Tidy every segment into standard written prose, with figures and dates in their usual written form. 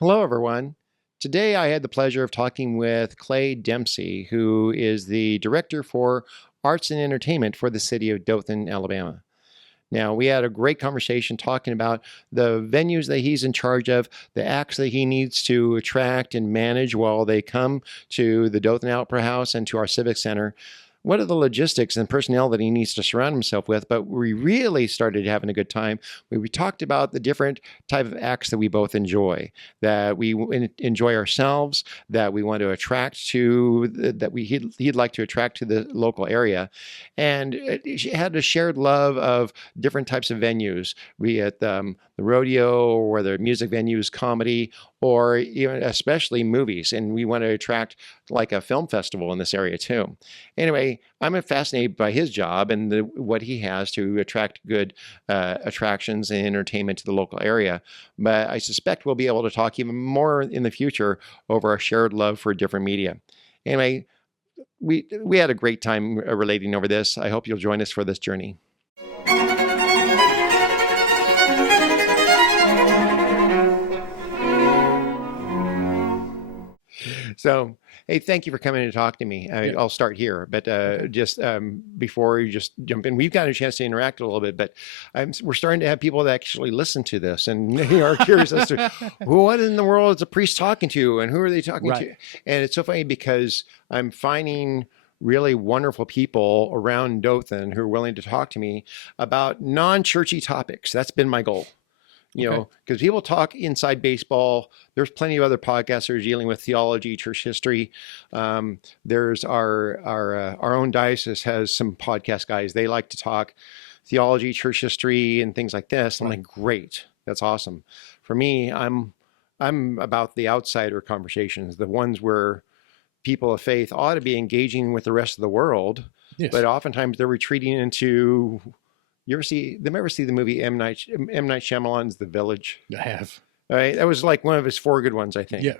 Hello, everyone. Today I had the pleasure of talking with Clay Dempsey, who is the Director for Arts and Entertainment for the City of Dothan, Alabama. Now, we had a great conversation talking about the venues that he's in charge of, the acts that he needs to attract and manage while they come to the Dothan Opera House and to our Civic Center. What are the logistics and personnel that he needs to surround himself with? But we really started having a good time. We talked about the different type of acts that we both enjoy, that we enjoy ourselves, that we want to attract to, that he'd like to attract to the local area. And she had a shared love of different types of venues, be it the rodeo or the music venues, comedy, or even especially movies. And we want to attract like a film festival in this area too. Anyway, I'm fascinated by his job and what he has to attract good attractions and entertainment to the local area. But I suspect we'll be able to talk even more in the future over our shared love for different media. Anyway, we had a great time relating over this. I hope you'll join us for this journey. So, hey, thank you for coming to talk to me. I'll start here, but just before you just jump in, we've got a chance to interact a little bit, but we're starting to have people that actually listen to this and they are curious as to what in the world is a priest talking to and who are they talking to? And it's so funny because I'm finding really wonderful people around Dothan who are willing to talk to me about non-churchy topics. That's been my goal. You know, because people talk inside baseball. There's plenty of other podcasts that are dealing with theology, church history. There's our own diocese has some podcast guys. They like to talk theology, church history, and things like this. I'm like, great, that's awesome. For me, I'm about the outsider conversations, the ones where people of faith ought to be engaging with the rest of the world, but oftentimes they're retreating into. You ever see the movie M. Night Shyamalan's The Village? I have. Right, that was like one of his four good ones, I think. Yeah.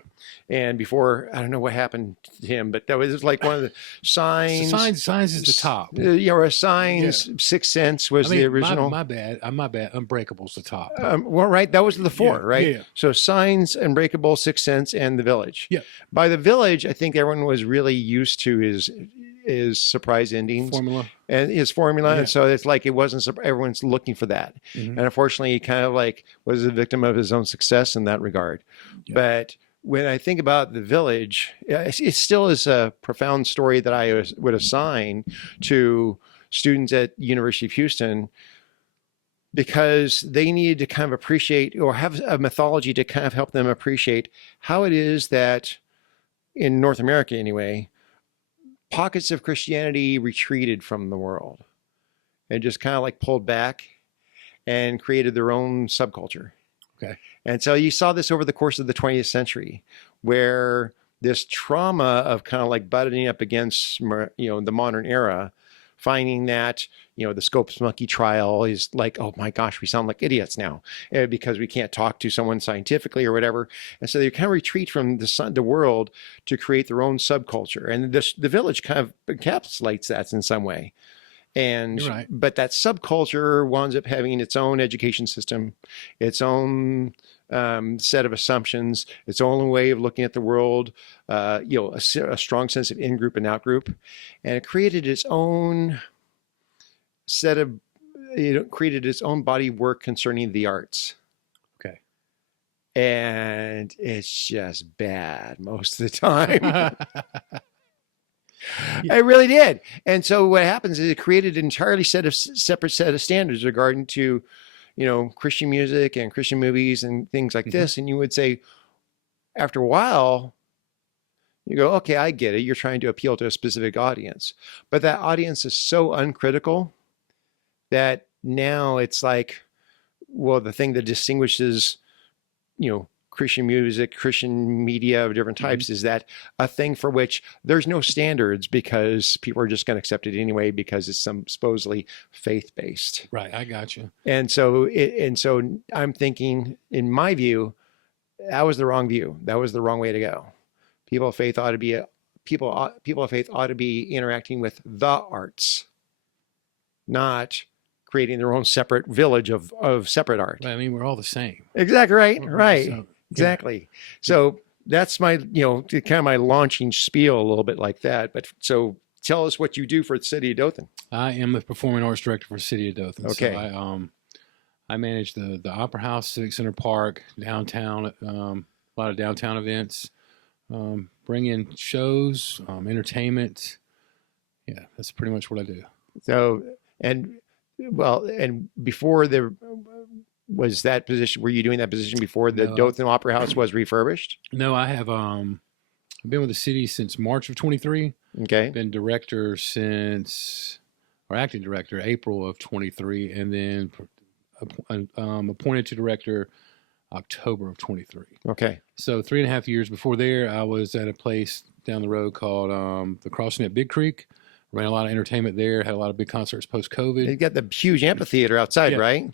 And before, I don't know what happened to him, but that was like one of the Signs. Signs is the top. Or Signs, Sixth Sense was the original. My bad. Unbreakable's the top. Well, right, that was the four, right? Yeah. So Signs, Unbreakable, Sixth Sense, and The Village. Yeah. By The Village, I think everyone was really used to his surprise endings and his formula. And so it's like, it wasn't, everyone's looking for that. And unfortunately, he kind of like was a victim of his own success in that regard. But when I think about The Village, it still is a profound story that I would assign to students at University of Houston, because they needed to kind of appreciate or have a mythology to kind of help them appreciate how it is that in North America anyway, pockets of Christianity retreated from the world and just kind of like pulled back and created their own subculture. Okay. And so you saw this over the course of the 20th century, where this trauma of kind of like butting up against, the modern era, finding that, the Scopes Monkey trial is like, oh my gosh, we sound like idiots now because we can't talk to someone scientifically or whatever. And so they kind of retreat from the world to create their own subculture. And the Village kind of encapsulates that in some way. And but that subculture winds up having its own education system, its own set of assumptions, its own way of looking at the world, a strong sense of in-group and out-group, and it created its own set of, created its own body of work concerning the arts. Okay. And it's just bad most of the time. I really did. And so what happens is it created an entirely separate set of standards regarding to, Christian music and Christian movies and things like this. And you would say, after a while, you go, okay, I get it. You're trying to appeal to a specific audience. But that audience is so uncritical that now it's like, well, the thing that distinguishes, Christian music, Christian media of different types is that a thing for which there's no standards because people are just going to accept it anyway because it's some supposedly faith-based. Right, I got you. And so I'm thinking, in my view, that was the wrong view. That was the wrong way to go. People of faith ought to be interacting with the arts, not creating their own separate village of separate art. I mean, we're all the same. Exactly right. Right. exactly. So that's my, kind of my launching spiel a little bit like that. But so tell us what you do for the City of Dothan. I am the performing arts director for City of Dothan. Okay. So I manage the Opera House, Civic Center Park, downtown, a lot of downtown events, bring in shows, entertainment. Yeah, that's pretty much what I do. So, and and before was that position, were you doing that position before the No, Dothan Opera House was refurbished? No, I have I've been with the city since March of 23. Okay. Been director since, or acting director, April of 23, and then appointed to director October of 23. Okay. So 3.5 years before there, I was at a place down the road called the Crossing at Big Creek. Ran a lot of entertainment there. Had a lot of big concerts post COVID. You got the huge amphitheater outside, Yeah. right?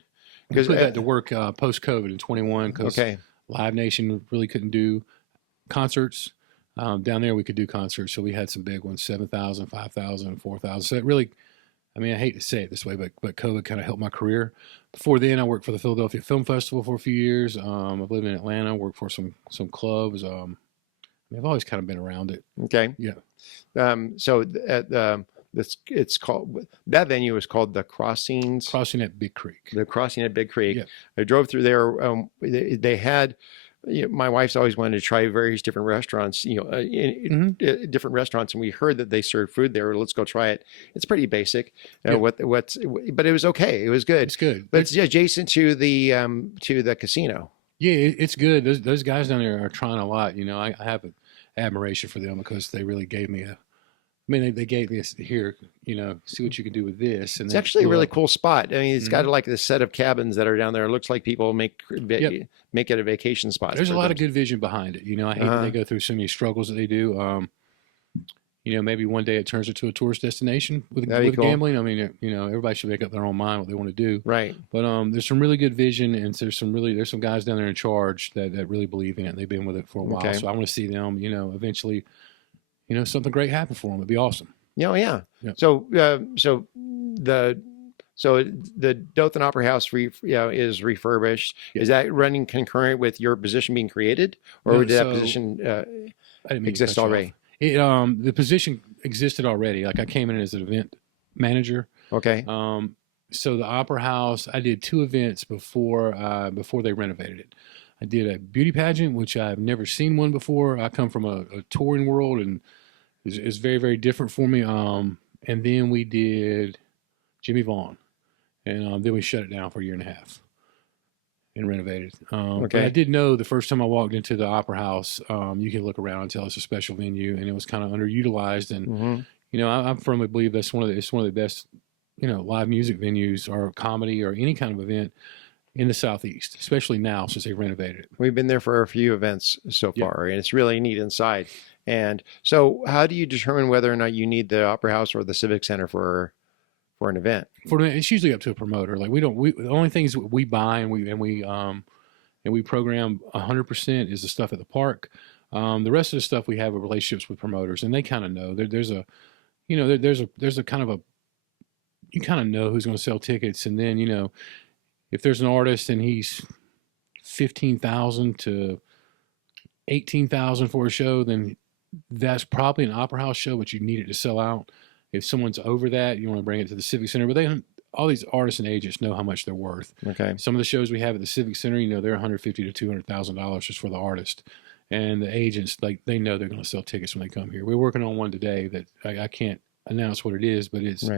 Because put that to work post COVID in 21. Because okay. Live Nation really couldn't do concerts. Down there we could do concerts, so we had some big ones: 7,000, 5,000, 4,000. So it really, I mean, I hate to say it this way, but COVID kind of helped my career. Before then, I worked for the Philadelphia Film Festival for a few years. I've lived in Atlanta, worked for some clubs. I've always kind of been around it. Okay. Yeah. So it's called, that venue is called the Crossings. Crossing at Big Creek. The Crossing at Big Creek. Yeah. I drove through there. They had, my wife's always wanted to try various different restaurants, different restaurants, and we heard that they served food there. Let's go try it. It's pretty basic. Yeah. But it was okay. It was good. It's good. But it's adjacent to the casino. Yeah, it's good. Those guys down there are trying a lot. I have an admiration for them because they really gave me they gave me here, see what you can do with this. And it's actually a really cool spot. I mean, it's got like this set of cabins that are down there. It looks like people make it a vacation spot. There's a lot of good vision behind it. I hate that they go through so many struggles that they do. Maybe one day it turns into a tourist destination with cool. Gambling. I mean, everybody should make up their own mind what they want to do. Right. But there's some really good vision, and there's some guys down there in charge that really believe in it. And they've been with it for a while. Okay. So I want to see them, eventually, something great happen for them. It'd be awesome. Yeah. So the Dothan Opera House is refurbished. Yeah. Is that running concurrent with your position being created, or did that position exist already? The position existed already. Like I came in as an event manager. Okay. So the Opera House, I did 2 events before they renovated it. I did a beauty pageant, which I've never seen one before. I come from a touring world, and it's very, very different for me. And then we did Jimmy Vaughn, and then we shut it down for 1.5 years and renovated. Okay. But I did know the first time I walked into the Opera House, you can look around and tell it's a special venue, and it was kind of underutilized. And I firmly believe that's one of the best, live music venues or comedy or any kind of event in the Southeast, especially now since they renovated it. We've been there for a few events so far, and it's really neat inside. And so, how do you determine whether or not you need the Opera House or the Civic Center for an event? It's usually up to a promoter. Like the only things we buy and we program 100% is the stuff at the park. The rest of the stuff we have relationships with promoters, and they kind of know. There's a kind of you kind of know who's going to sell tickets, and then if there's an artist and he's 15,000 to 18,000 for a show, then that's probably an Opera House show, but you need it to sell out. If someone's over that, you want to bring it to the Civic Center. But all these artists and agents know how much they're worth. Okay. Some of the shows we have at the Civic Center, they're $150,000 to $200,000 just for the artist. And the agents, they know they're going to sell tickets when they come here. We're working on one today that I can't announce what it is, but it's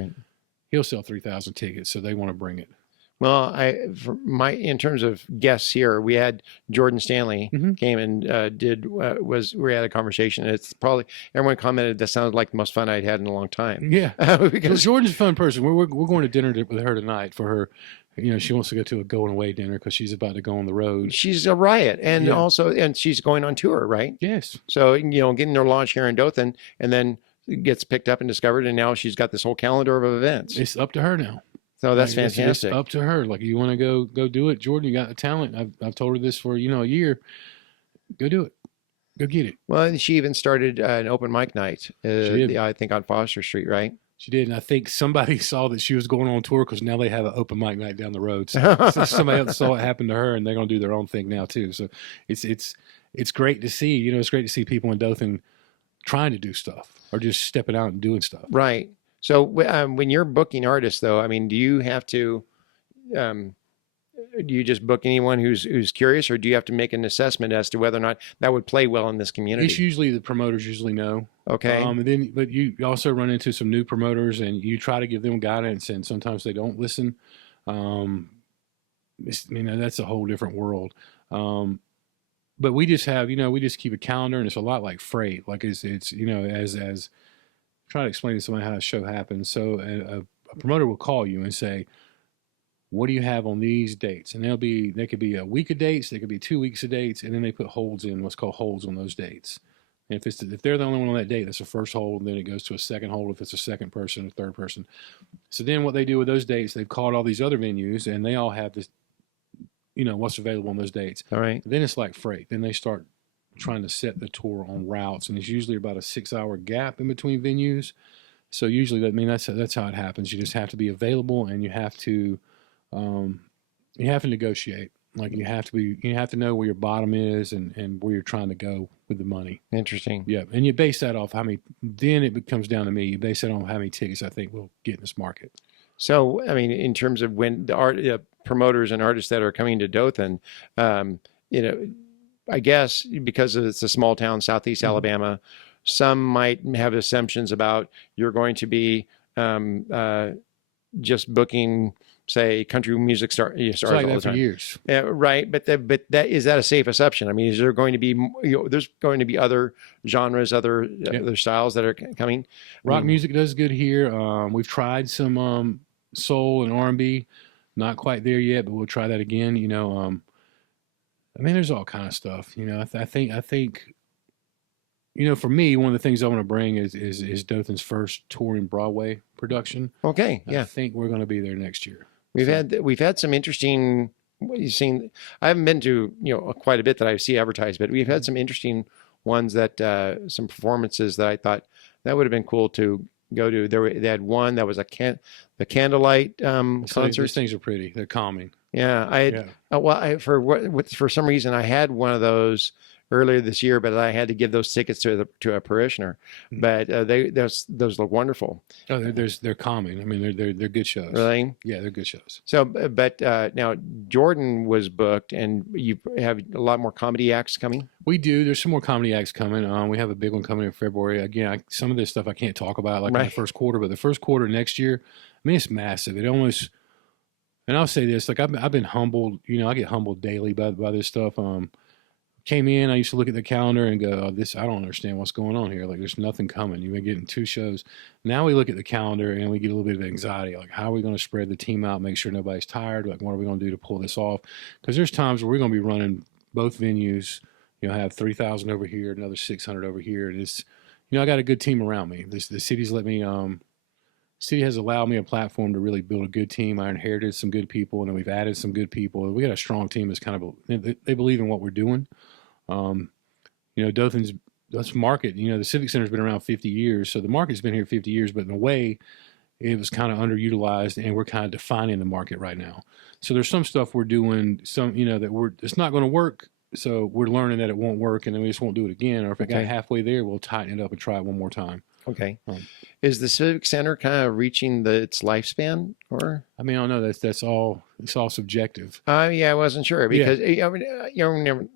he'll sell 3,000 tickets, so they want to bring it. Well, in terms of guests here, we had Jordan Stanley came and we had a conversation. It's probably, everyone commented that sounded like the most fun I'd had in a long time. Yeah, because Jordan's a fun person. We're going to dinner with her tonight for her. She wants to go to a going away dinner because she's about to go on the road. She's a riot, and and she's going on tour, right? Yes. So getting her launch here in Dothan, and then gets picked up and discovered, and now she's got this whole calendar of events. It's up to her now. So that's fantastic. It's up to her. Like, you want to go do it, Jordan? You got the talent. I've told her this for a year. Go do it. Go get it. Well, and she even started an open mic night. I think on Foster Street, right? She did, and I think somebody saw that she was going on tour because now they have an open mic night down the road. So somebody else saw what happened to her, and they're going to do their own thing now too. So it's great to see. You know, it's great to see people in Dothan trying to do stuff or just stepping out and doing stuff. Right. So when you're booking artists, though, I mean, do you have to um, do you just book anyone who's curious, or do you have to make an assessment as to whether or not that would play well in this It's community? usually the promoters usually know. Okay. And then, but you also run into some new promoters, and you try to give them guidance, and sometimes they don't listen. Um, you know, that's a whole different world. But we just have, you know, we just keep a calendar, and it's a lot like freight. Like it's you know, as try to explain to somebody how a show happens. So a promoter will call you and say, what do you have on these dates? And they could be a week of dates, they could be 2 weeks of dates, and then they put holds in, what's called holds on those dates. And if they're the only one on that date, that's a first hold, and then it goes to a second hold if it's a second person or third person. So then what they do with those dates, they've called all these other venues, and they all have this, you know, what's available on those dates. All right. Then it's like freight. Then they start trying to set the tour on routes, and it's usually about a 6 hour gap in between venues. So usually, that's how it happens. You just have to be available, and you have to negotiate. Like you have to know where your bottom is and where you're trying to go with the money. Interesting. Yeah, and you base that off how many. Then it comes down to me. You base it on how many tickets I think we'll get in this market. So, I mean, in terms of when the promoters and artists that are coming to Dothan, you know, I guess because it's a small town, Southeast Alabama, some might have assumptions about you're going to be just booking, say, country music stars It's all like the that for time. years. Right, but that is that a safe assumption? I mean, is there going to be there's going to be other genres, other styles that are coming? Rock music does good here. We've tried some soul and R&B, not quite there yet, but we'll try that again. You know, I mean, there's all kind of stuff. You know, I think, you know, for me, one of the things I want to bring is Dothan's first touring Broadway production. Okay, yeah, I think we're going to be there next year. we've had some interesting. What you've seen, I haven't been to quite a bit that I see advertised, but we've had some interesting ones that some performances that I thought that would have been cool to go to. They had one that was the candlelight concert. These things are pretty. They're calming. Yeah, for some reason I had one of those earlier this year, but I had to give those tickets to a parishioner. But those look wonderful. Oh, they're calming. I mean, they're good shows. Really? Yeah, they're good shows. So, but now Jordan was booked, and you have a lot more comedy acts coming. We do. There's some more comedy acts coming. We have a big one coming in February. Again, some of this stuff I can't talk about like in the first quarter, but the first quarter next year, I mean, it's massive. It almost. And I'll say this, like I've been humbled, you know, I get humbled daily by this stuff. Came in, I used to look at the calendar and go, oh, I don't understand what's going on here. Like there's nothing coming. You've been getting 2 shows. Now we look at the calendar and we get a little bit of anxiety. Like how are we going to spread the team out, make sure nobody's tired? Like what are we going to do to pull this off? Because there's times where we're going to be running both venues, you know, have 3,000 over here, another 600 over here. And it's, you know, I got a good team around me. The city's let me, city has allowed me a platform to really build a good team. I inherited some good people, and then we've added some good people. We got a strong team that's kind of they believe in what we're doing. You know, that's market. You know, the Civic Center's been around 50 years, so the market's been here 50 years. But in a way, it was kind of underutilized, and we're kind of defining the market right now. So there's some stuff we're doing, it's not going to work. So we're learning that it won't work, and then we just won't do it again. Or if it got halfway there, we'll tighten it up and try it one more time. Okay. Is the Civic Center kind of reaching its lifespan, or? I mean, I don't know. That's all. It's all subjective. Yeah, I wasn't sure because I mean,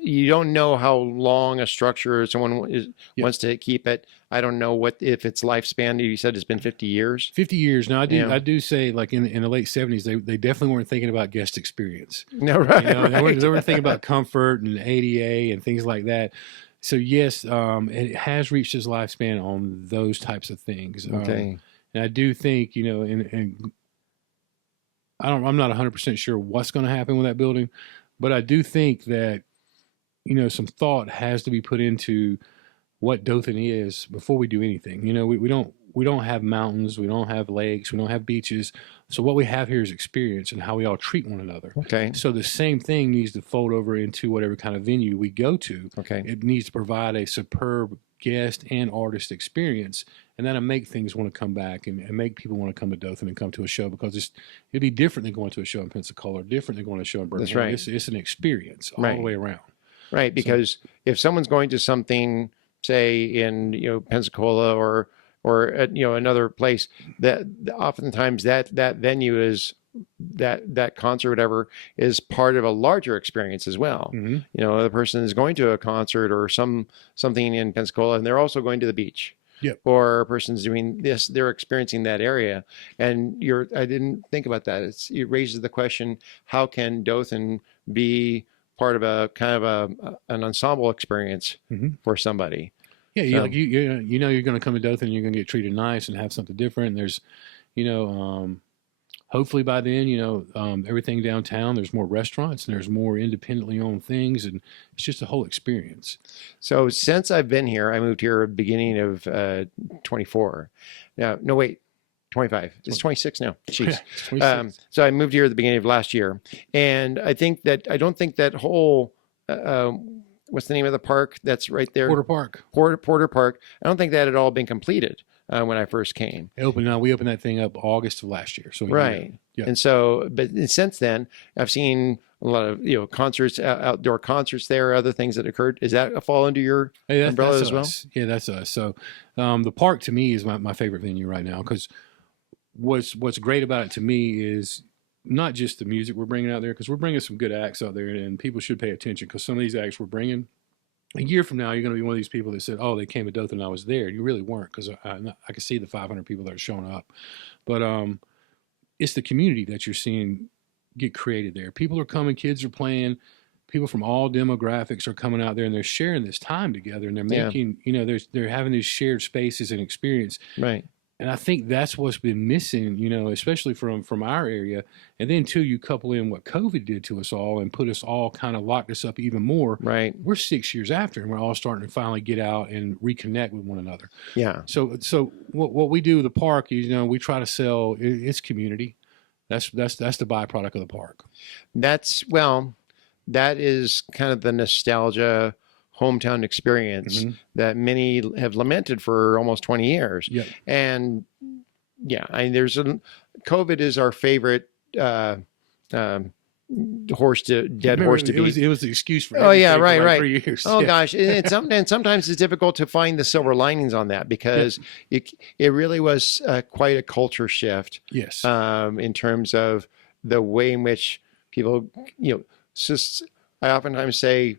you don't know how long a structure someone wants to keep it. I don't know if its lifespan. You said it's been 50 years. 50 years. Now I do say like in the late 70s, they definitely weren't thinking about guest experience. No, right. You know, they were thinking about comfort and ADA and things like that. So yes, it has reached its lifespan on those types of things. Okay. And I do think, you know, and I'm not 100% sure what's going to happen with that building, but I do think that, you know, some thought has to be put into what Dothan is before we do anything. You know, we don't we don't have mountains, we don't have lakes, we don't have beaches. So what we have here is experience and how we all treat one another. Okay. So the same thing needs to fold over into whatever kind of venue we go to. Okay. It needs to provide a superb guest and artist experience, and that'll make things want to come back and make people want to come to Dothan and come to a show, because it'd be different than going to a show in Pensacola, different than going to a show in Birmingham. That's right. It's an experience all the way around. Right, because if someone's going to something, say in Pensacola or another place, that oftentimes that venue is that concert, whatever, is part of a larger experience as well. Mm-hmm. The person is going to a concert or something in Pensacola, and they're also going to the beach. Yep. Or a person's doing this, they're experiencing that area. And I didn't think about that. It raises the question, how can Dothan be part of a kind of an ensemble experience for somebody? Yeah, you're going to come to Dothan and you're going to get treated nice and have something different. And there's, hopefully by then, everything downtown, there's more restaurants and there's more independently owned things, and it's just a whole experience. So since I've been here, I moved here at the beginning of 24. No, wait, 25. It's 26 now. Jeez. Yeah, so I moved here at the beginning of last year, and I don't think that whole what's the name of the park that's right there? Porter Park. Porter Park. I don't think that had all been completed when I first came. We opened that thing up August of last year. So right. Yeah. And so, but since then, I've seen a lot of concerts, outdoor concerts there, other things that occurred. Is that fall under your umbrella as well? Yeah, that's us. So the park to me is my favorite venue right now, because what's great about it to me is not just the music we're bringing out there, because we're bringing some good acts out there, and people should pay attention, because some of these acts we're bringing, a year from now, you're going to be one of these people that said, oh, they came to Dothan and I was there. You really weren't, because I could see the 500 people that are showing up. But it's the community that you're seeing get created there. People are coming, kids are playing, people from all demographics are coming out there, and they're sharing this time together, and they're making, they're having these shared spaces and experience. Right. And I think that's what's been missing, especially from our area. And then, too, you couple in what COVID did to us all and put us all kind of locked us up even more. Right. We're 6 years after, and we're all starting to finally get out and reconnect with one another. Yeah. So what we do at the park is, we try to sell it's community. That's the byproduct of the park. That is kind of the nostalgia hometown experience that many have lamented for almost 20 years. Yep. And COVID is our favorite dead horse to beat. It was the excuse for right. 3 years. Oh gosh, and sometimes it's difficult to find the silver linings on that, because it really was quite a culture shift. Yes. In terms of the way in which people, I oftentimes say,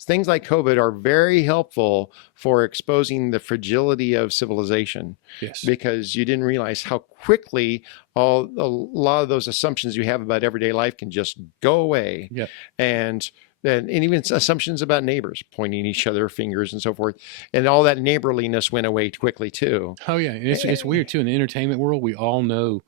things like COVID are very helpful for exposing the fragility of civilization. Yes. Because you didn't realize how quickly a lot of those assumptions you have about everyday life can just go away. Yeah. And even assumptions about neighbors pointing each other fingers and so forth. And all that neighborliness went away quickly too. Oh yeah. And it's weird too. In the entertainment world, we all know,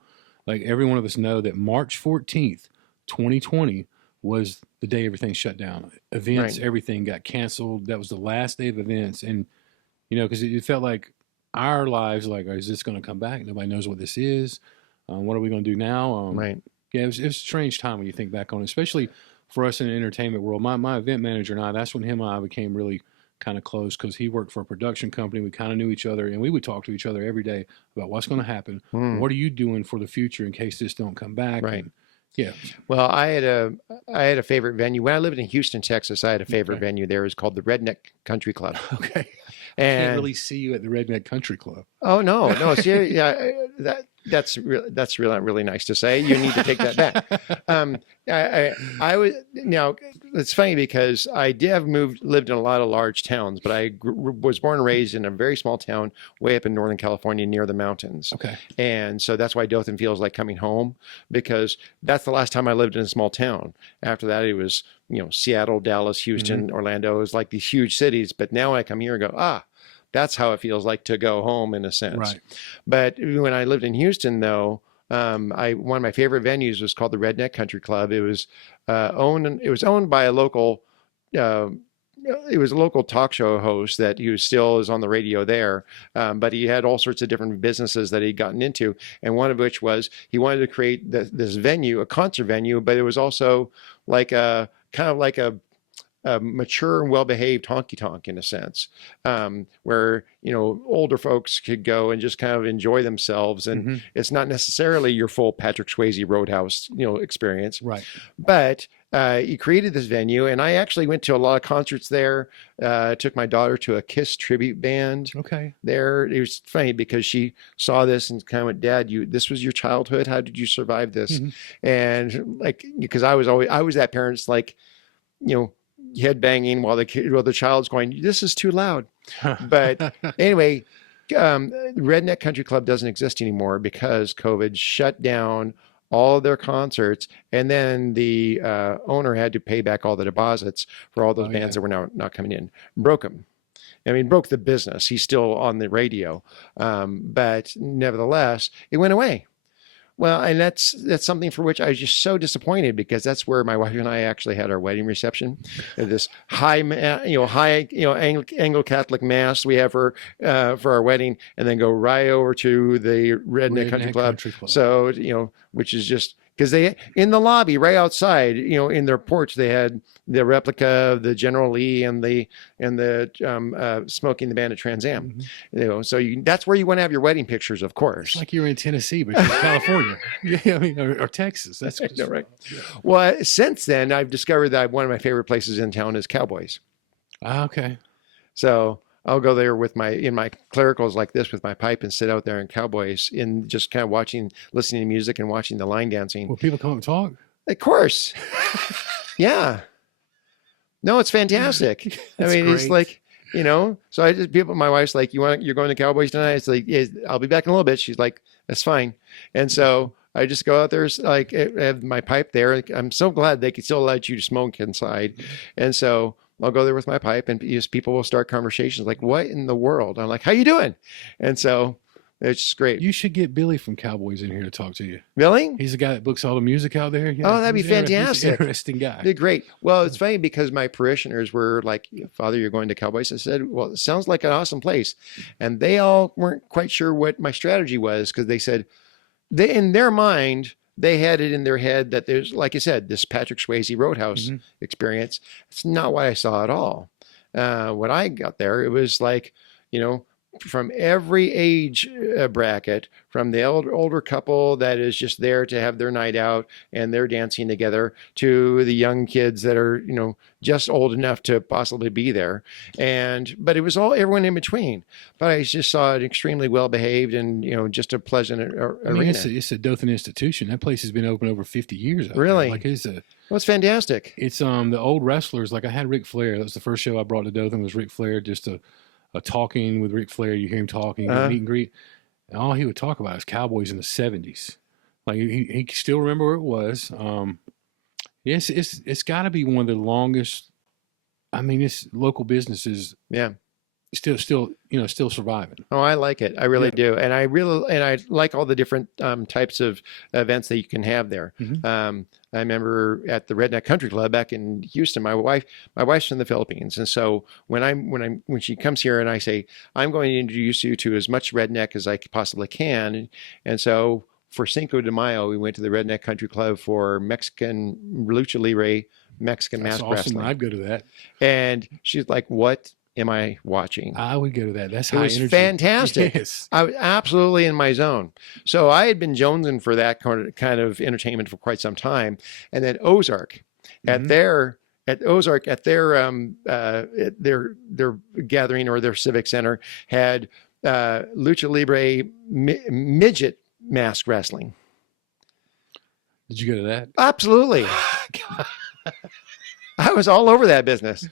like every one of us know, that March 14th, 2020 was the day everything shut down. Events, everything got canceled. That was the last day of events. And, because it felt like our lives, like, is this going to come back? Nobody knows what this is. What are we going to do now? Right. Yeah, it was a strange time when you think back on it, especially for us in the entertainment world. My event manager and I, that's when him and I became really kind of close, because he worked for a production company. We kind of knew each other, and we would talk to each other every day about what's going to happen. What are you doing for the future in case this don't come back? Right. And, yeah. Well, I had a favorite venue when I lived in Houston, Texas. I had a favorite venue there. It was called the Redneck Country Club. Okay. And I can't really see you at the Redneck Country Club. Oh no, seriously, that's really nice to say. You need to take that back. I was now. It's funny because I have lived in a lot of large towns, but I was born and raised in a very small town way up in Northern California near the mountains. Okay. And so that's why Dothan feels like coming home, because that's the last time I lived in a small town. After that, it was, Seattle, Dallas, Houston, Orlando. It was like these huge cities. But now I come here and go, that's how it feels like to go home in a sense. Right. But when I lived in Houston, though, one of my favorite venues was called the Redneck Country Club. It was owned by a local he was a local talk show host that he was still is on the radio there, but he had all sorts of different businesses that he'd gotten into, and one of which was he wanted to create this venue, a concert venue, but it was also like a kind of like a mature and well-behaved honky tonk in a sense, where older folks could go and just kind of enjoy themselves, and Mm-hmm. it's not necessarily your full Patrick Swayze Roadhouse experience, Right. but he created this venue, and I actually went to a lot of concerts there. Took my daughter to a Kiss tribute band Okay. there. It was funny because she saw this and kind of went, "Dad, this was your childhood. How did you survive this?" Mm-hmm. And like, because I was that parent's like, head banging while the child's going, "This is too loud." But anyway, Redneck Country Club doesn't exist anymore because COVID shut down all of their concerts, and then the owner had to pay back all the deposits for all those bands that were now not coming in. Broke them. I mean, broke the business. He's still on the radio, but nevertheless, it went away. Well, and that's something for which I was just so disappointed, because that's where my wife and I actually had our wedding reception. This high Anglo Catholic mass we have for our wedding, and then go right over to the Redneck Country Club. So which is just because they in the lobby right outside, in their porch, they had the replica of the General Lee and the Smoking the Bandit Trans Am. Mm-hmm. So that's where you want to have your wedding pictures, of course. It's like you're in Tennessee, but you're in California. Yeah, I mean, or Texas. That's right. Yeah. Well, since then, I've discovered that one of my favorite places in town is Cowboys. Okay. So I'll go there in my clericals like this with my pipe and sit out there in Cowboys and just kind of listening to music and watching the line dancing. Will people come up and talk? Of course. Yeah. No, it's fantastic. I mean, great. It's like, so my wife's like, you're going to Cowboys tonight? It's like, yeah, I'll be back in a little bit. She's like, that's fine. And so I just go out there, like, I have my pipe there. I'm so glad they could still let you smoke inside. And so I'll go there with my pipe, and people will start conversations like, "What in the world?" I'm like, "How you doing?" And so it's just great. You should get Billy from Cowboys in here to talk to you. Billy? He's the guy that books all the music out there. Yeah, oh, that'd be fantastic. He's an interesting guy. They're great. Well, it's funny because my parishioners were like, "Father, you're going to Cowboys?" I said, "Well, it sounds like an awesome place." And they all weren't quite sure what my strategy was, because they said, in their mind, they had it in their head that there's, like I said, this Patrick Swayze Roadhouse experience. It's not what I saw at all. When I got there, it was like, from every age bracket, from the older couple that is just there to have their night out and they're dancing together, to the young kids that are, just old enough to possibly be there. But it was everyone in between. But I just saw it extremely well behaved and, just a pleasant arena. I mean, it's a Dothan institution. That place has been open over 50 years. Really? Like it's fantastic. It's the old wrestlers. Like I had Ric Flair. That was the first show I brought to Dothan, was Ric Flair, just a talking with Ric Flair. You hear him talking, meet and greet. And all he would talk about is Cowboys in the 70s. Like he still remember where it was. Yes, it's got to be one of the longest. I mean, it's local businesses. Yeah. Still surviving. Oh, I like it. I really do. And I like all the different types of events that you can have there. I remember at the Redneck Country Club back in Houston, my wife's from the Philippines. And so when she comes here and I say, I'm going to introduce you to as much redneck as I possibly can. And so for Cinco de Mayo, we went to the Redneck Country Club for Mexican lucha libre, Mexican mask wrestling. I'd go to that. And she's like, "What am I watching?" I would go to that. That's high energy. It was fantastic. Yes. I was absolutely in my zone. So I had been jonesing for that kind of entertainment for quite some time. And then Ozark, at their gathering or their civic center, had lucha libre midget mask wrestling. Did you go to that? Absolutely. I was all over that business.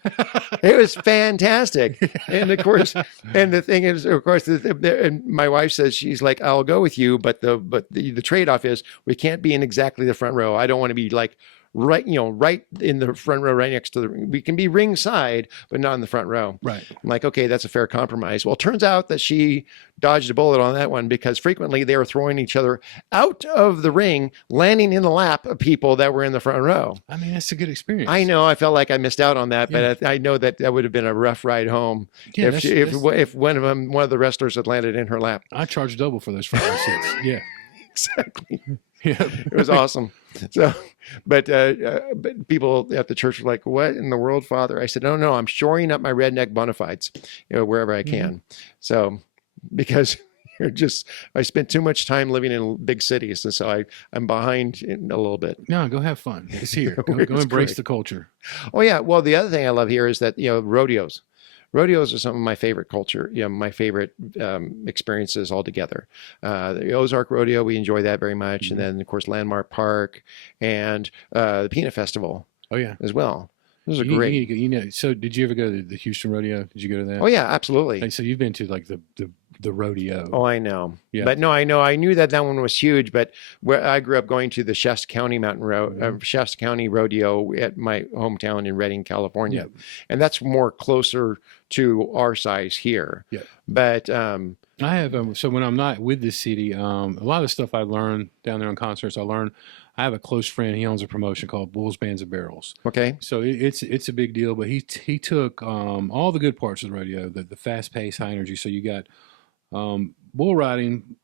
It was fantastic. And of course, and the thing is, of course, and my wife says, she's like, "I'll go with you, but the trade-off is we can't be in exactly the front row. I don't want to be like right, right in the front row, right next to the ring. We can be ringside, but not in the front row. Right. I'm like, okay, that's a fair compromise. Well, it turns out that she dodged a bullet on that one because frequently they were throwing each other out of the ring, landing in the lap of people that were in the front row. I mean, that's a good experience. I know. I felt like I missed out on that, Yeah. but I know that that would have been a rough ride home Yeah, if one of the wrestlers had landed in her lap. I charged double for those front row seats. Yeah. Exactly. Yeah. It was awesome. So, but people at the church were like, "What in the world, Father?" I said, "No, I'm shoring up my redneck bona fides, wherever I can." So, because I spent too much time living in big cities, and so I'm behind a little bit. No, go have fun. It's here. Go embrace great. the culture. Oh yeah. Well, the other thing I love here is that rodeos. Rodeos are some of my favorite culture, my favorite experiences altogether. The Ozark Rodeo, we enjoy that very much. And then, of course, Landmark Park and the Peanut Festival Oh yeah. as well. Those are You great. need to go, so did you ever go to the Houston Rodeo? Did you go to that? Oh, yeah, absolutely. Like, so you've been to like the rodeo. Oh, I know. Yeah. But no, I know. I knew that one was huge. But where I grew up going to the Shasta County Shasta County Rodeo at my hometown in Redding, California. Yeah. And that's more closer to our size here. Yeah. But I have so when I'm not with the city, a lot of stuff I learned down there on concerts. I have a close friend. He owns a promotion called Bulls, Bands, and Barrels. okay. So it's a big deal. But he took all the good parts of the rodeo, the fast pace, high energy. So you got bull riding,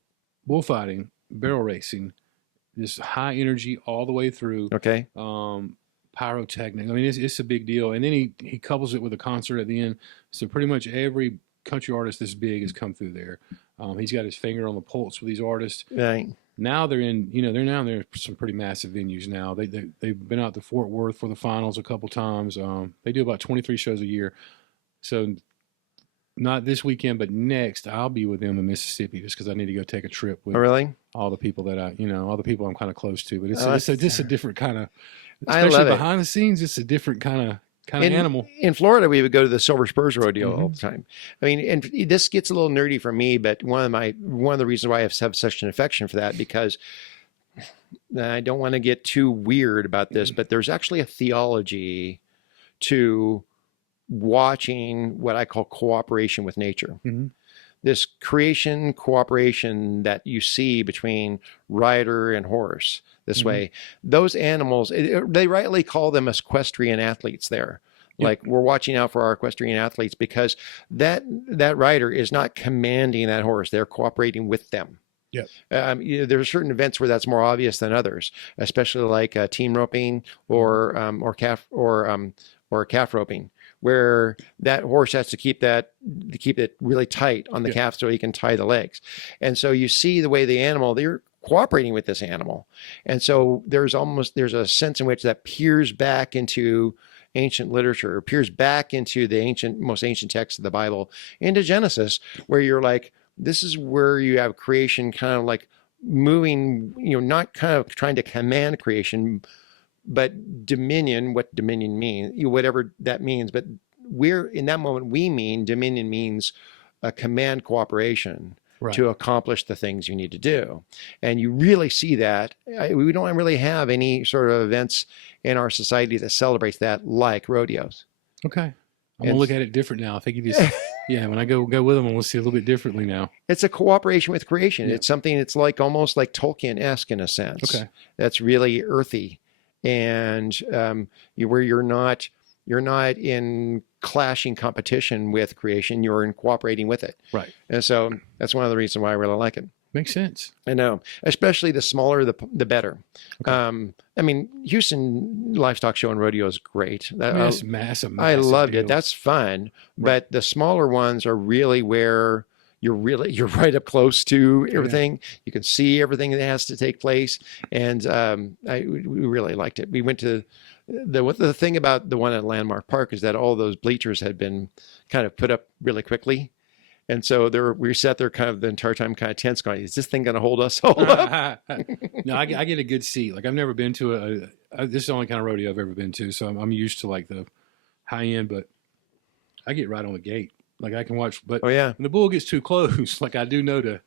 bullfighting, barrel racing, this high energy all the way through. Okay. Pyrotechnic. I mean, it's a big deal. And then he couples it with a concert at the end. So pretty much every country artist this big has come through there. He's got his finger on the pulse with these artists. Right. Now they're in some pretty massive venues now. They've been out to Fort Worth for the finals a couple times. They do about 23 shows a year. So not this weekend, but next I'll be with them in Mississippi just because I need to go take a trip with Oh, really? all the people that all the people I'm kind of close to. But Oh, it's a different kind of, I especially love it. behind the scenes. It's a different kind of animal. In Florida, we would go to the Silver Spurs Rodeo all the time. I mean, and this gets a little nerdy for me, but one of the reasons why I have such an affection for that, because I don't want to get too weird about this, but there's actually a theology to watching what I call cooperation with nature. Mm-hmm. This creation cooperation that you see between rider and horse this way, those animals, they rightly call them equestrian athletes there. Like we're watching out for our equestrian athletes because that rider is not commanding that horse. They're cooperating with them. Yeah. There are certain events where that's more obvious than others, especially like team roping or calf roping, where that horse has to keep it really tight on the calf so he can tie the legs. And so you see the way they're cooperating with this animal. And so there's a sense in which that peers back into ancient literature, peers back into the most ancient texts of the Bible, into Genesis, where you're like, this is where you have creation kind of like moving, not kind of trying to command creation, but dominion, what dominion means, whatever that means. But in that moment, we mean dominion means a command cooperation to accomplish the things you need to do. And you really see that. We don't really have any sort of events in our society that celebrates that like rodeos. Okay. I'm going to look at it different now. I think you just, when I go with them, I'm going to see it a little bit differently now. It's a cooperation with creation. Yeah. It's something that's like almost like Tolkien-esque in a sense. Okay. That's really earthy. And where you're not in clashing competition with creation, you're in cooperating with it. Right. And so that's one of the reasons why I really like it. Makes sense. I know, especially the smaller, the better. Okay. I mean, Houston Livestock Show and Rodeo is great. That's massive. I loved deal. it. That's fun. Right. But the smaller ones are really where you're right up close to everything. Yeah. You can see everything that has to take place. And we really liked it. We went to the thing about the one at Landmark Park is that all those bleachers had been kind of put up really quickly. And so we sat there kind of the entire time kind of tense going, is this thing going to hold us all up? No, I get a good seat. Like I've never been to this is the only kind of rodeo I've ever been to. So I'm used to like the high end, but I get right on the gate. Like I can watch, but when the bull gets too close, like I do know to,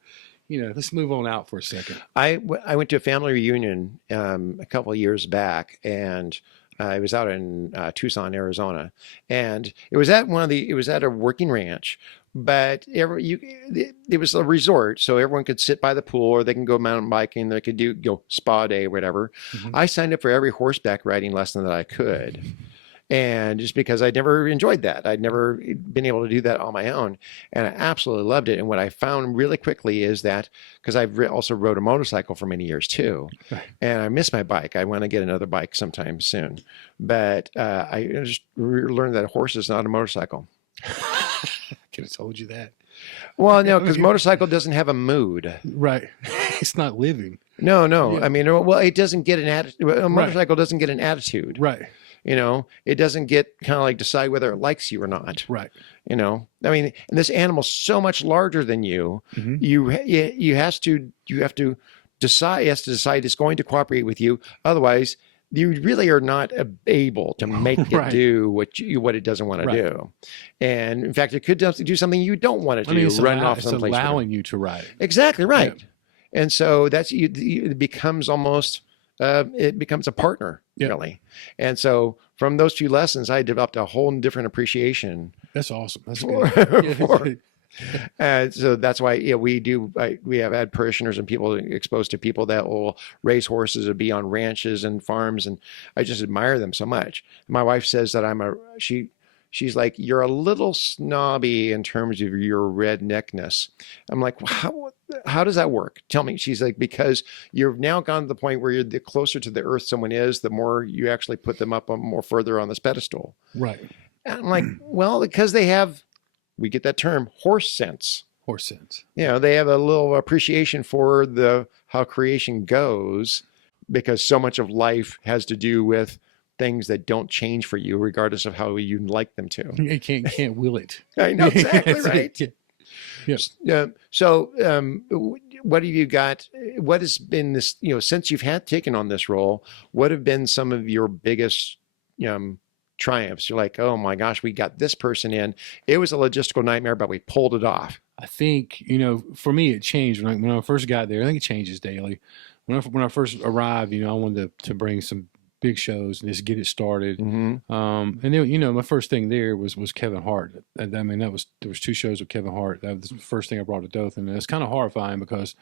let's move on out for a second. I went to a family reunion a couple of years back, and it was out in Tucson, Arizona, and it was at a working ranch, but it was a resort, so everyone could sit by the pool, or they can go mountain biking, they could go spa day, whatever. Hmm. I signed up for every horseback riding lesson that I could. And just because I'd never enjoyed that, I'd never been able to do that on my own, and I absolutely loved it. And what I found really quickly is that, because I've also rode a motorcycle for many years too, Right. and I miss my bike. I want to get another bike sometime soon, but I just learned that a horse is not a motorcycle. Could have told you that. Well, no, because motorcycle doesn't have a mood. Right. It's not living. No. Yeah. I mean, well, it doesn't get an attitude. A motorcycle doesn't get an attitude. Right. It doesn't get kind of like decide whether it likes you or not. Right. I mean, and this animal's so much larger than you. Hmm. You have to decide. It has to decide it's going to cooperate with you. Otherwise, you really are not able to make it Right. do what it doesn't want to Right. do. And in fact, it could do something you don't want it to do. It's Run off it's someplace. allowing you to ride it. Exactly right. Yeah. And so it becomes almost. It becomes a partner, really. And so from those few lessons, I developed a whole different appreciation. That's awesome. That's for, good. So that's why we have had parishioners and people exposed to people that will raise horses or be on ranches and farms, and I just admire them so much. My wife says that she's like, you're a little snobby in terms of your redneckness. I'm like, how does that work? Tell me. She's like, because you've now gone to the point where the closer to the earth someone is, the more you actually put them up more further on this pedestal. Right. And I'm like, well, because we get that term, horse sense. Horse sense. They have a little appreciation for how creation goes, because so much of life has to do with things that don't change for you, regardless of how you like them to. You can't will it. I know exactly right. Yeah. So, what have you got? What has been this? Since you've taken on this role, what have been some of your biggest triumphs? You're like, oh my gosh, we got this person in. It was a logistical nightmare, but we pulled it off. I think for me it changed when I first got there. I think it changes daily. When I first arrived, I wanted to bring some big shows and just get it started. Mm-hmm. And then, my first thing there was Kevin Hart. And I mean, there was 2 shows with Kevin Hart. That was the first thing I brought to Dothan. And it's kind of horrifying because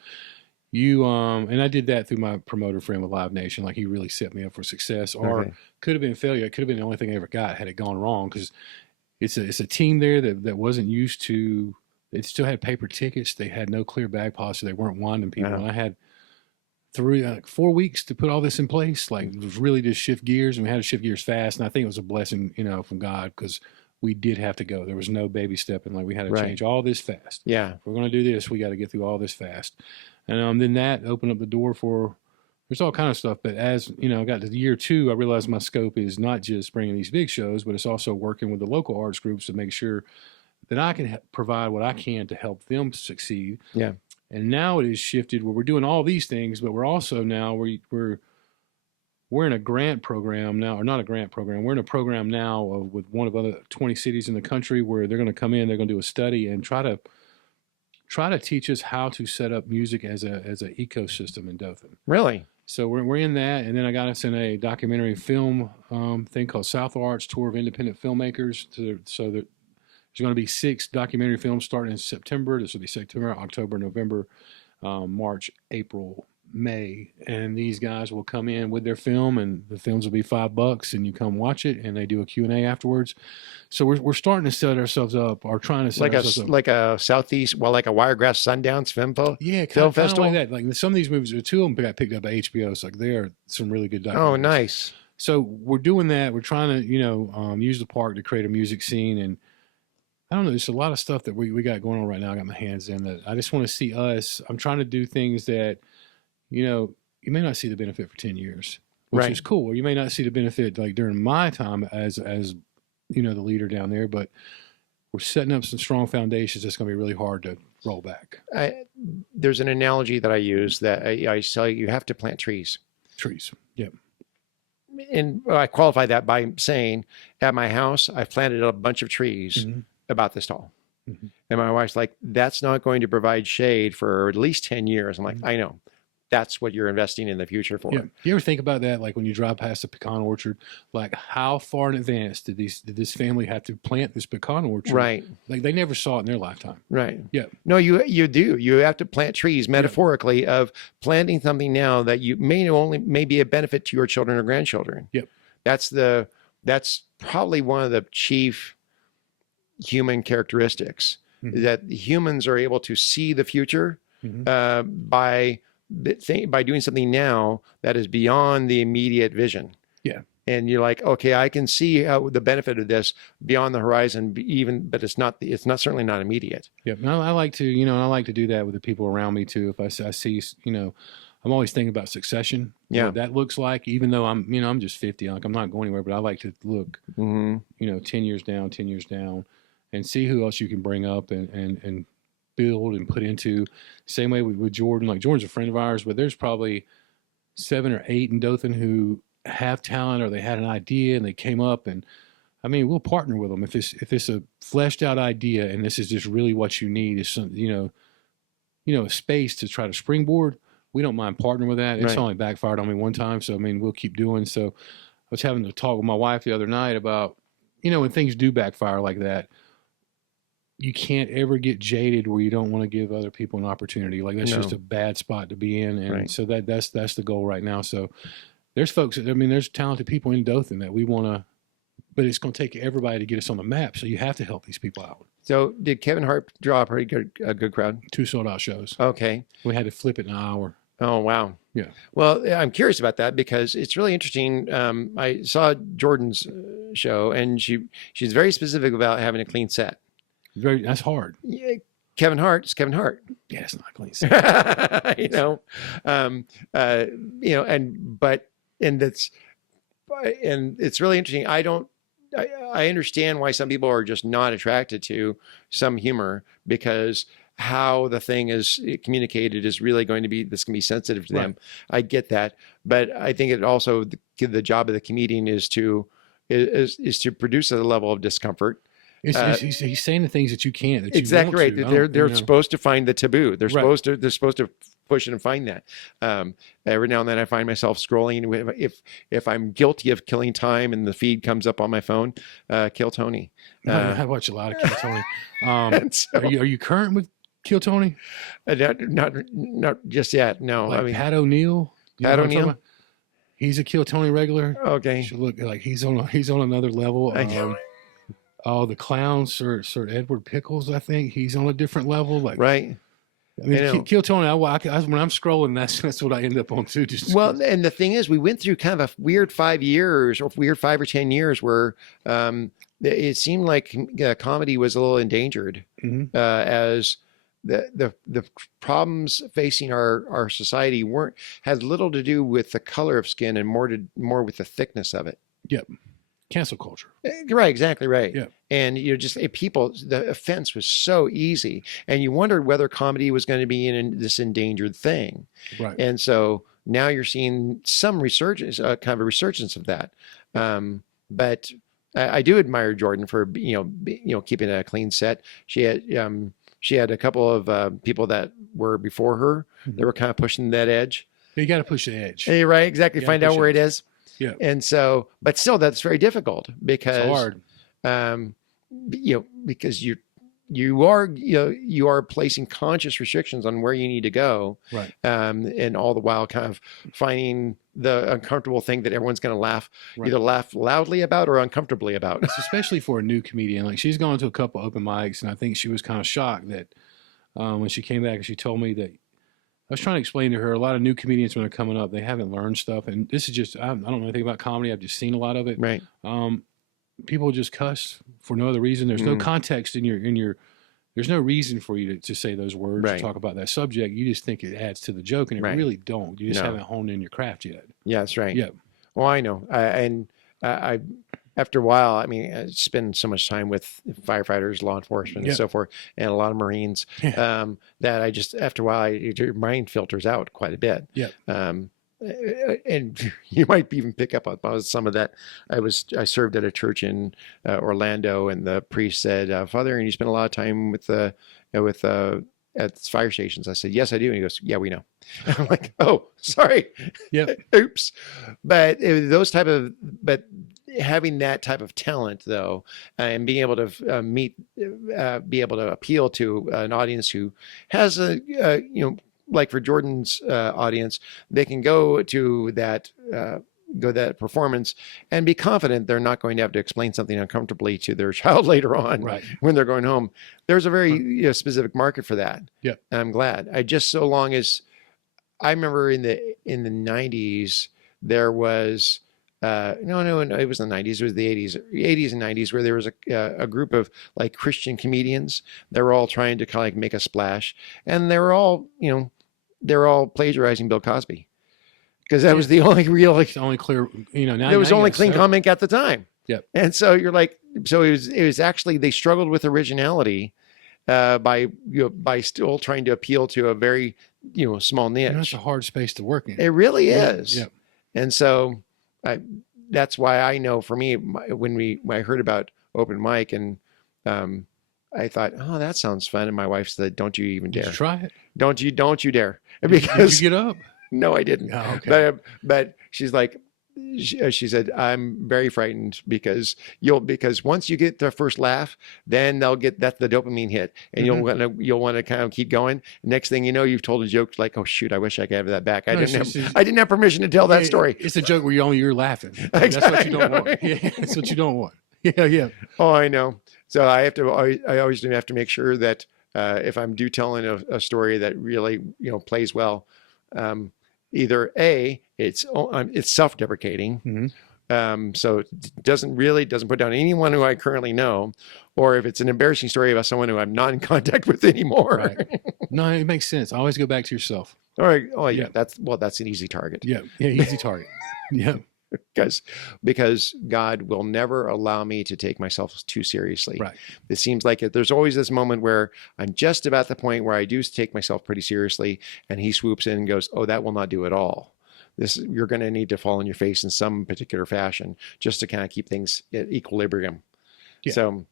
and I did that through my promoter friend with Live Nation. Like, he really set me up for success, or could have been failure. It could have been the only thing I ever got had it gone wrong. Cause it's a team there that wasn't used to, it still had paper tickets. They had no clear bag policy. They weren't winding people. And I had 4 weeks to put all this in place. Like, it was really just shift gears, and we had to shift gears fast. And I think it was a blessing, from God, because we did have to go. There was no baby stepping. Like, we had to change all this fast. Yeah. If we're going to do this, we got to get through all this fast. And then that opened up the door for, there's all kind of stuff. But as, I got to year 2, I realized my scope is not just bringing these big shows, but it's also working with the local arts groups to make sure that I can provide what I can to help them succeed. Yeah. And now it is shifted where we're doing all these things, but we're also now we're in a grant program now, or not a grant program. We're in a program now with one of other 20 cities in the country where they're going to come in, they're going to do a study and try to teach us how to set up music as an ecosystem in Dothan. Really? So we're in that, and then I got us in a documentary film thing called South Arts Tour of Independent Filmmakers. So that there's going to be 6 documentary films starting in September. This will be September, October, November, March, April, May, and these guys will come in with their film, and the films will be $5, and you come watch it, and they do a Q&A afterwards. So we're starting to set ourselves up, or trying to set ourselves up. Like a Southeast, like a Wiregrass Sundance Film Festival? Like that. Like, some of these movies, 2 of them got picked up by HBO, so they are some really good documentaries. Oh, nice. So we're doing that. We're trying to, use the park to create a music scene, and I don't know. There's a lot of stuff that we got going on right now. I got my hands in that. I just want to see us. I'm trying to do things that, you may not see the benefit for 10 years, which is cool. Or you may not see the benefit like during my time as the leader down there, but we're setting up some strong foundations that's going to be really hard to roll back. There's an analogy that I use that I say you have to plant trees. Trees. Yep. And I qualify that by saying at my house, I've planted a bunch of trees about this tall. Mhm. And my wife's like, that's not going to provide shade for at least 10 years. I'm like, Mhm. I know. That's what you're investing in the future Yeah. for. You ever think about that? Like when you drive past a pecan orchard, like how far in advance did this family have to plant this pecan orchard? Right. Like they never saw it in their lifetime. Right. Yeah. No, you do. You have to plant trees Yeah. metaphorically of planting something now that you may be a benefit to your children or grandchildren. Yep. That's probably one of the chief human characteristics, Mhm. that humans are able to see the future Mhm. by doing something now that is beyond the immediate vision. Yeah. And you're like, okay, I can see how the benefit of this beyond the horizon, but it's not certainly not immediate. Yeah. And I like to, you know, and I like to do that with the people around me too. If I see, you know, I'm always thinking about succession, Yeah. what that looks like, even though I'm, you know, I'm just 50, like I'm not going anywhere, but I like to look, Mm-hmm. you know, 10 years down and see who else you can bring up and build and put into. Same way with Jordan. Like Jordan's a friend of ours, but there's probably 7 or 8 in Dothan who have talent or they had an idea and they came up, and I mean we'll partner with them if it's a fleshed out idea and this is just really what you need is some, you know a space to try to springboard. We don't mind partnering with that. It's Right. only backfired on me one time, so I mean we'll keep doing. So I was having a talk with my wife the other night about, you know, when things do backfire like that, you can't ever get jaded where you don't want to give other people an opportunity. Like that's No. just a bad spot to be in, and Right. so that's the goal right now. So there's folks. I mean, there's talented people in Dothan that we want to, but it's going to take everybody to get us on the map. So you have to help these people out. So did Kevin Hart draw a good crowd? 2 sold out shows. Okay. We had to flip it in an hour. Oh, wow. Yeah. Well, I'm curious about that because it's really interesting. I saw Jordan's show, and she's very specific about having a clean set. That's hard. Yeah, Kevin Hart is Kevin Hart. Yeah, it's not clean. you know, and it's really interesting. I understand why some people are just not attracted to some humor because how the thing is communicated is really going to be sensitive to them. I get that, but I think it also the job of the comedian is to produce a level of discomfort. He's saying the things that you can't. That Exactly you want right. To. They're supposed to find the taboo. They're Right. supposed to push it and find that. Every now and then I find myself scrolling. If I'm guilty of killing time and the feed comes up on my phone, kill Tony. I watch a lot of Kill Tony. So, are you current with Kill Tony? not just yet. No, Like I mean Pat O'Neill. You know Pat what I'm talking O'Neill. about? He's a Kill Tony regular. Okay. Should look like he's on another level. Oh, the clown, Sir Edward Pickles. I think he's on a different level. Like Right. I mean, I know. Kill Tony. When I'm scrolling, that's what I end up on too. Just Well, and the thing is, we went through kind of a weird 5 years, or weird 5 or 10 years, where it seemed like comedy was a little endangered, Mhm. as the problems facing our society had little to do with the color of skin and more with the thickness of it. Yep. Cancel culture. Right, exactly right. Yeah. And you're just the offense was so easy, and you wondered whether comedy was going to be in this endangered thing. Right. And so now you're seeing some resurgence, kind of a resurgence of that. But I do admire Jordan for keeping a clean set. She had a couple of people that were before her that were kind of pushing that edge. You got to push the edge. Hey, right, exactly. Find out where it is. Yeah. And so, but still, that's very difficult because It's hard. Because you are placing conscious restrictions on where you need to go, Right. And all the while kind of finding the uncomfortable thing that everyone's going to Right. either laugh loudly about or uncomfortably about. It's especially for a new comedian. Like she's gone to a couple open mics, and I think she was kind of shocked that when she came back and she told me that I was trying to explain to her a lot of new comedians when they're coming up, they haven't learned stuff, and this is just I don't know anything about comedy. I've just seen a lot of it. Right. People just cuss for no other reason. There's no context in your. There's no reason for you to say those words or Right. talk about that subject. You just think it adds to the joke, and it Right. really don't. You just No. haven't honed in your craft yet. Yeah, that's right. Yeah. Well, I know. I after a while, I mean, I spend so much time with firefighters, law enforcement, Yeah. and so forth, and a lot of Marines, Yeah. that I just after a while, your mind filters out quite a bit. Yeah. and you might even pick up on some of that. I served at a church in Orlando, and the priest said, "Father, and you spend a lot of time with with at fire stations." I said, "Yes, I do." And he goes, "Yeah, we know." I'm like, "Oh, sorry, Yep. oops." But those type of but having that type of talent though, and being able to be able to appeal to an audience who has like for Jordan's audience, they can go to that performance and be confident they're not going to have to explain something uncomfortably to their child later on Right. when they're going home. There's a very specific market for that. Yeah. And I'm glad. I just so long as I remember in the 90s there was no, it was the 90s. It was the 80s and 90s, where there was a group of like Christian comedians. They were all trying to kind of like make a splash, and they were all plagiarizing Bill Cosby, because that was the only real, like, It's the only clear, now there was now you only got clean several. comic at the time. Yep. And so you're like, so it was actually, they struggled with originality by still trying to appeal to a very small That's niche. a hard space to work in. It really Yeah. is. Yep. And so that's why I know, for me, when I heard about open mic, and I thought, oh, that sounds fun. And my wife said, don't you even Did dare. you try it? Don't you dare. Did Because you get up? no, I didn't. Oh, okay. But she's like, she said, I'm very frightened because once you get the first laugh, then that's the dopamine hit, and Mhm. you'll want to kind of keep going. Next thing you know, you've told a joke like, oh shoot, I wish I could have that back. No, it's I didn't have permission to tell that story. It's a joke where you're laughing. That's what you don't want. Yeah, that's what you don't want. Yeah, yeah. Oh, I know. So I always do have to make sure that if I'm telling a story that really plays well, either it's self-deprecating, so it doesn't put down anyone who I currently know, or if it's an embarrassing story about someone who I'm not in contact with anymore. Right. No, it makes sense. Always go back to yourself. All right. Oh yeah, Yeah. that's an easy target. Yeah, yeah, easy target. Yeah, because God will never allow me to take myself too seriously. right. It seems like there's always this moment where I'm just about the point where I do take myself pretty seriously, and he swoops in and goes, "Oh, that will not do at all. You're going to need to fall on your face in some particular fashion just to kind of keep things at equilibrium." Yeah. So,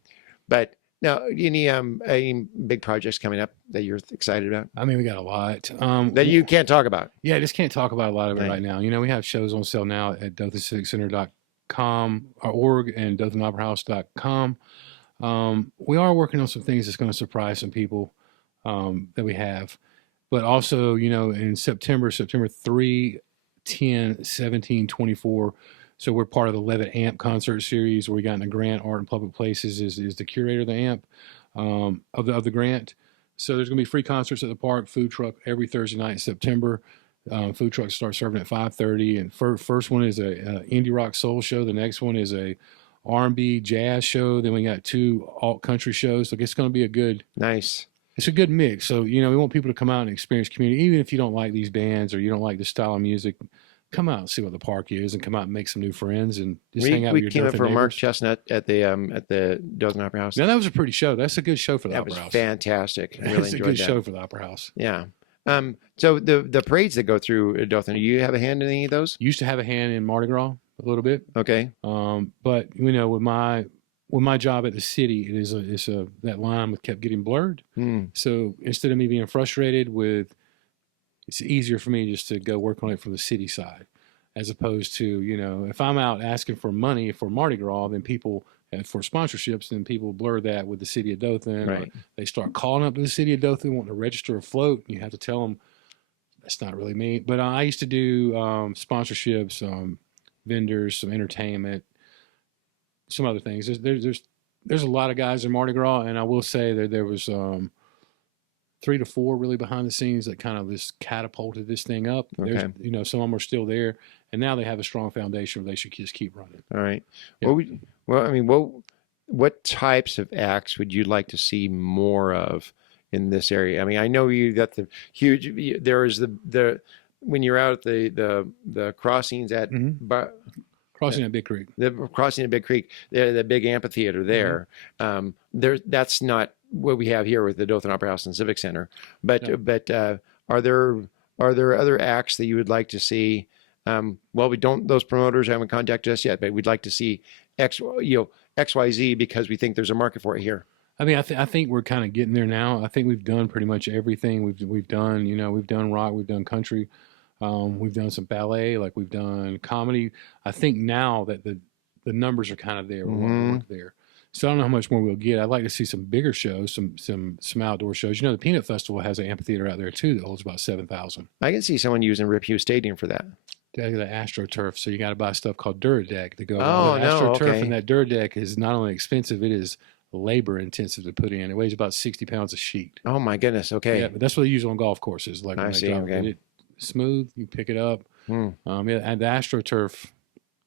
but now, any big projects coming up that you're excited about I mean, we got a lot. that you can't talk about? Yeah, I just can't talk about a lot of it Right. right now. We have shows on sale now at DothanCivicCenter.com or org and DothanOperaHouse.com. We are working on some things that's going to surprise some people that we have. But also, in September 3, 10, 17, 24. So we're part of the Levitt AMP concert series, where we got in a grant. Art in Public Places is the curator of the AMP, of the grant. So there's going to be free concerts at the park, food truck every Thursday night in September. Food trucks start serving at 5:30, and first one is a indie rock soul show. The next one is a R&B jazz show. Then we got 2 alt country shows. So it's going to be Nice. it's a good mix. So we want people to come out and experience community, even if you don't like these bands or you don't like the style of music. Come out and see what the park is, and come out and make some new friends, and just hang out with We your came up Dothan for Mark neighbors. Chestnut at the Dothan Opera House. Now that was a pretty show. That's a good show for the That Opera was House. fantastic. I really It's a enjoyed good that. show for the Opera House. Yeah. So the parades that go through Dothan, do you have a hand in any of those? Used to have a hand in Mardi Gras a little bit, Okay. but with my job at the city, that line kept getting blurred. So instead of me being frustrated it's easier for me just to go work on it from the city side, as opposed to if I'm out asking for money for Mardi Gras, then people for sponsorships, then people blur that with the city of Dothan. Right. Or they start calling up to the city of Dothan wanting to register a float, and you have to tell them that's not really me. But I used to do sponsorships, vendors, some entertainment, some other things. There's a lot of guys in Mardi Gras, and I will say that there was 3 to 4 really behind the scenes that kind of just catapulted this thing up. Okay. There's some of them are still there, and now they have a strong foundation where they should just keep running. All right. Yeah. What types of acts would you like to see more of in this area? I mean, I know you got the huge. There is the when you're out at the crossings at Crossing that Big Creek. the crossing of Big Creek, the big amphitheater there. That's not what we have here with the Dothan Opera House and Civic Center. But Yeah. are there other acts that you would like to see Well, we don't; those promoters haven't contacted us yet, but we'd like to see XYZ because we think there's a market for it here. I mean, I think we're kind of getting there now. I think we've done pretty much everything we've done. You know, we've done rock, we've done country, we've done some ballet, like we've done comedy. I think now that the numbers are kind of there, we're wanting to work there. So I don't know how much more we'll get. I'd like to see some bigger shows, some outdoor shows. You know, the Peanut Festival has an amphitheater out there too that holds about 7,000. I can see someone using Rip Hughes Stadium for that. The AstroTurf. So you got to buy stuff called Duradeck to go. Oh, no, AstroTurf okay. and that Duradeck is not only expensive, it is labor intensive to put in. It weighs about 60 pounds a sheet. Oh my goodness. Okay. Yeah, but that's what they use on golf courses. Like when I they see. drop Okay. it smooth, you pick it up. Yeah, and the AstroTurf,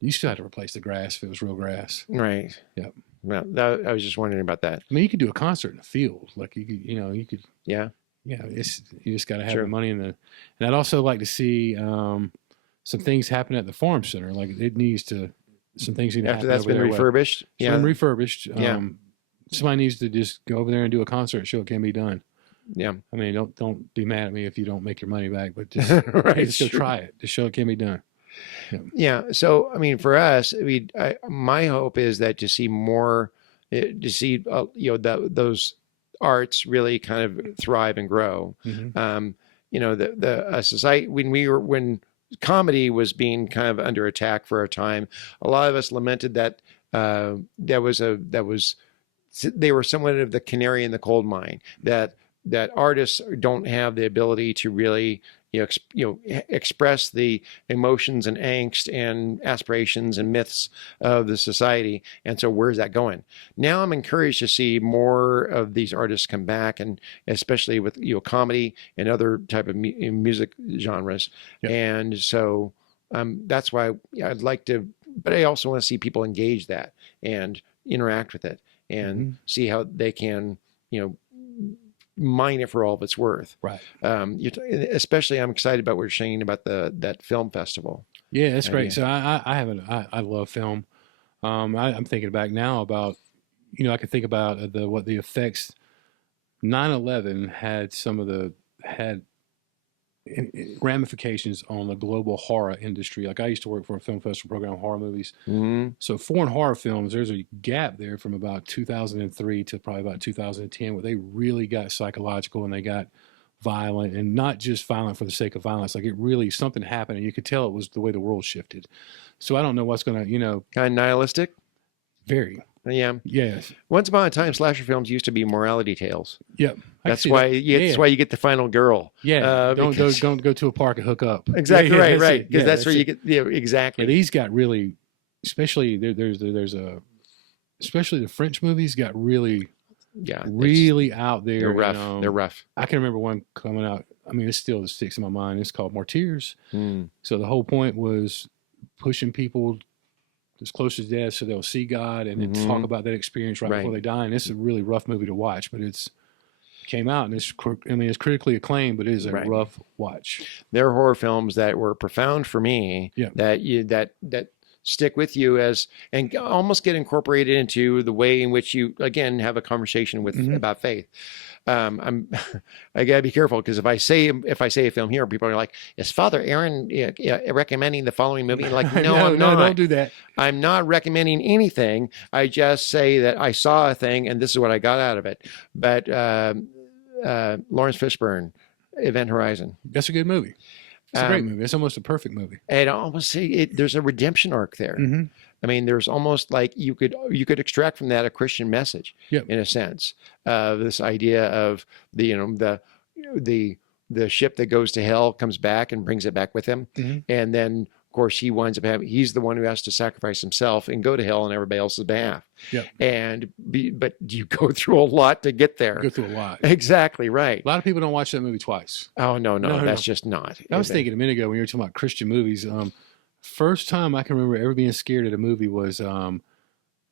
you still have to replace the grass if it was real grass. Right. Yep. Well, I was just wondering about that. I mean, you could do a concert in the field. Like you could, you could. Yeah. Yeah, you just got to have Sure. the money in the. And I'd also like to see some things happen at the farm center. Like it needs to. Some things need to After happen that's over been there. refurbished. It's been refurbished. Yeah. Somebody needs to just go over there and do a concert and show it can be done. Yeah. I mean, don't be mad at me if you don't make your money back, but just, Right, hey, just go sure. try it to show it can be done. Yeah. So, I mean, for us, my hope is that to see more, to see, those arts really kind of thrive and grow. Mhm. The society, when comedy was being kind of under attack for a time, a lot of us lamented that they were somewhat of the canary in the coal mine, that artists don't have the ability to really express the emotions and angst and aspirations and myths of the society. And so where's that going? Now I'm encouraged to see more of these artists come back, and especially with comedy and other type of music genres. Yep. And so that's why I'd like to, but I also want to see people engage that and interact with it and see how they can, mine it for all of it's worth. Right. Especially, I'm excited about what you're saying about that film festival. Yeah, that's great. Yeah. So I love film. I'm thinking back now about, I could think about what the effects 9/11 had ramifications on the global horror industry. Like I used to work for a film festival program, horror movies. So foreign horror films, there's a gap there from about 2003 to probably about 2010 where they really got psychological and they got violent, and not just violent for the sake of violence. Like it really, something happened and you could tell it was the way the world shifted. So I don't know what's going to, Kind of nihilistic. very. Yeah. Yes. Once upon a time, slasher films used to be morality tales. Yep. That's why. That's why you get the final girl. Yeah. Don't because- go to a park and hook up. Exactly. Yeah, right. Because that's where you it. get. Exactly. Yeah, these got really, especially especially the French movies got really, really out there. They're rough. And, they're rough. I can remember one coming out. I mean, it still sticks in my mind. It's called Martyrs. So the whole point was pushing people as close as death so they'll see God and then talk about that experience right before they die. And it's a really rough movie to watch, but it came out and it's critically acclaimed, but it is a rough watch. There are horror films that were profound for me. Yeah. That stick with you and almost get incorporated into the way in which you again have a conversation with about faith. I gotta be careful because if I say a film here, people are like, "Is Father Aaron recommending the following movie?" Like, no, I'm not. Don't do that. I'm not recommending anything. I just say that I saw a thing and this is what I got out of it. But Lawrence Fishburne, Event Horizon. That's a good movie. It's a great movie. It's almost a perfect movie. And I almost say there's a redemption arc there. I mean, there's almost like you could extract from that a Christian message in a sense. This idea of the ship that goes to hell comes back and brings it back with him, and then of course he winds up he's the one who has to sacrifice himself and go to hell on everybody else's behalf. But you go through a lot to get there. Go through a lot. Exactly right. A lot of people don't watch that movie twice. Oh no, that's just not. I was thinking a minute ago when you were talking about Christian movies. First time I can remember ever being scared at a movie was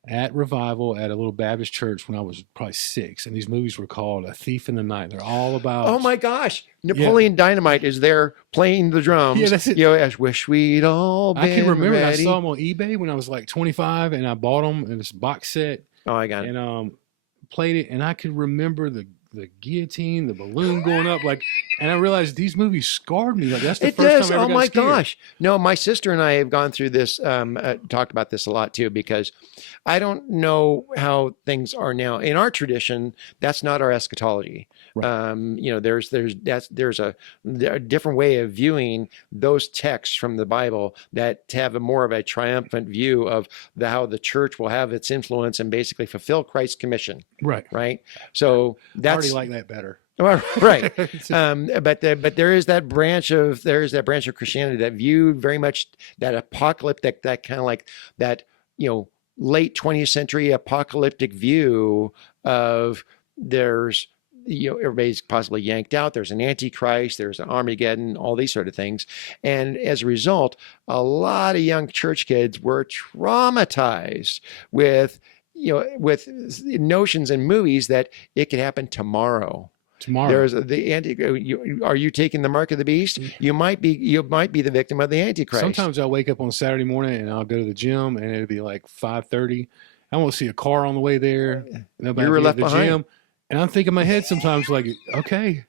at Revival at a little Baptist church when I was probably 6. And these movies were called A Thief in the Night. They're all about... Oh my gosh. Napoleon Dynamite is there playing the drums. Yeah, that's it. As wish we'd all been I can remember ready. I saw them on eBay when I was like 25 and I bought them in this box set. Oh, I got it. And played it. And I could remember the the guillotine, the balloon going up, like, and I realized these movies scarred me. Like that's the It first does. time I ever Oh got my scared. gosh. No, my sister and I have gone through this, talked about this a lot too, because I don't know how things are now. In our tradition, that's not our eschatology. Right. There's a different way of viewing those texts from the Bible that have a more of a triumphant view of how the church will have its influence and basically fulfill Christ's commission. Right. Right. So I already that's like that better. well, right. But there is that branch of Christianity that viewed very much that apocalyptic, that kind of like that, late 20th century apocalyptic view of there's, everybody's possibly yanked out. There's an antichrist, there's an Armageddon, all these sort of things. And as a result, a lot of young church kids were traumatized with notions and movies that it could happen tomorrow. There's are you taking the mark of the beast? You might be the victim of the Antichrist. Sometimes I'll wake up on Saturday morning and I'll go to the gym and it'll be like 5:30. I won't see a car on the way there. You were left behind. Gym, and I'm thinking in my head sometimes like, okay,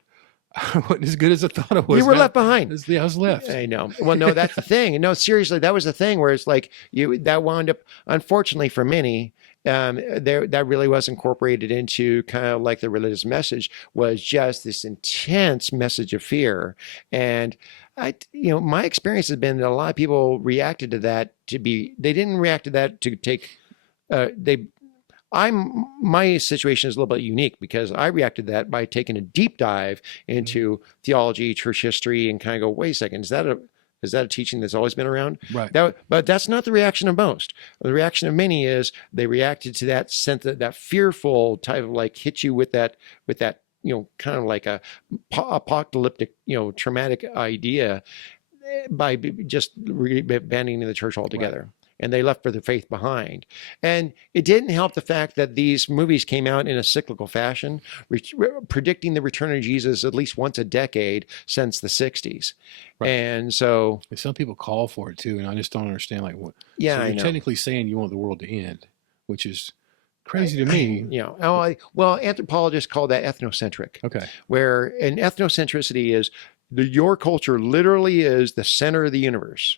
I wasn't as good as I thought I was. You were left behind. I was left. I know. Well, no, that's the thing. No, seriously, that was the thing where it's like that wound up, unfortunately for many, that really was incorporated into kind of like the religious message, was just this intense message of fear. And my experience has been that a lot of people reacted to that they didn't react to that to take, my situation is a little bit unique because I reacted to that by taking a deep dive into theology, church history, and kind of go, wait a second, is that a teaching that's always been around? Right. But that's not the reaction of most. The reaction of many is they reacted to that sense, that fearful type of like hit you with that, kind of like a apocalyptic, traumatic idea by just abandoning the church altogether. Right. And they left their faith behind. And it didn't help the fact that these movies came out in a cyclical fashion, predicting the return of Jesus at least once a decade since the 60s. Right. And so some people call for it too, and I just don't understand like what. Yeah, so you're technically saying you want the world to end, which is crazy to me. Well, anthropologists call that ethnocentric. Okay. Where an ethnocentricity is your culture literally is the center of the universe.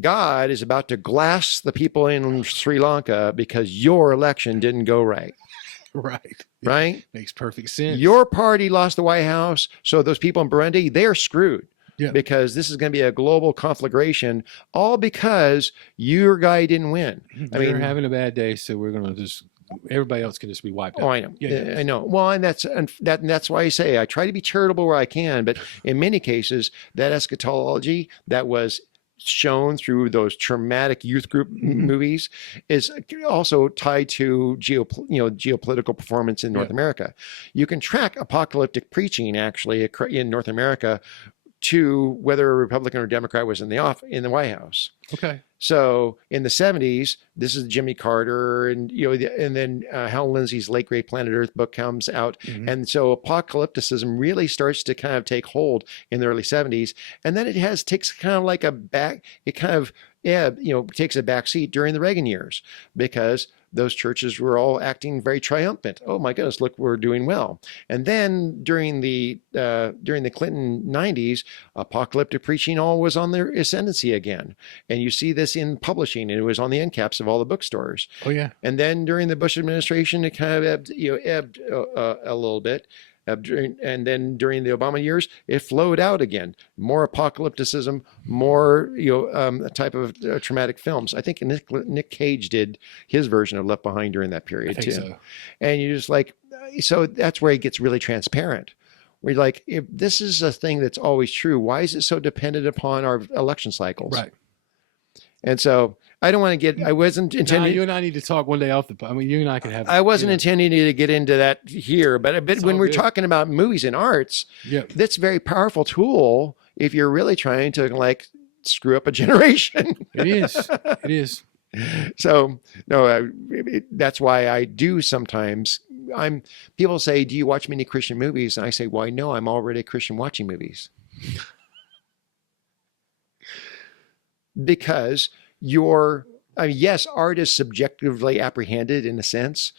God is about to glass the people in Sri Lanka because your election didn't go right. Right. Right? Makes perfect sense. Your party lost the White House, so those people in Burundi, they're screwed. Yeah. Because this is going to be a global conflagration, all because your guy didn't win. They're having a bad day, so we're going to just everybody else can just be wiped out. Oh, I know. Yeah. I know. Well, and that's why I say I try to be charitable where I can, but in many cases, that eschatology that was shown through those traumatic youth group movies is also tied to geopolitical performance in North America. You can track apocalyptic preaching actually in North America to whether a Republican or Democrat was in the White House. Okay. So in the 70s, this is Jimmy Carter, and and then Hal Lindsey's late great Planet Earth book comes out, and so apocalypticism really starts to kind of take hold in the early 70s, and then takes kind of like takes a back seat during the Reagan years because those churches were all acting very triumphant. Oh my goodness, look, we're doing well. And then during the Clinton 90s, apocalyptic preaching all was on their ascendancy again. And you see this in publishing, and it was on the end caps of all the bookstores. Oh yeah. And then during the Bush administration, it kind of ebbed a little bit. And then during the Obama years, it flowed out again. More apocalypticism, more a type of traumatic films. I think Nick Cage did his version of Left Behind during that period too. So. And you're just like, so that's where it gets really transparent. We're like, if this is a thing that's always true, why is it so dependent upon our election cycles? Right. And so I don't want to I wasn't intending. You and I need to talk one day off you and I can have. I wasn't intending to get into that here, but when we're talking about movies and arts, that's a very powerful tool if you're really trying to like screw up a generation. It is. It is. So no, that's why I do sometimes. People say, "Do you watch many Christian movies?" And I say, "Well, no, I'm already a Christian watching movies." Because yes, art is subjectively apprehended in a sense,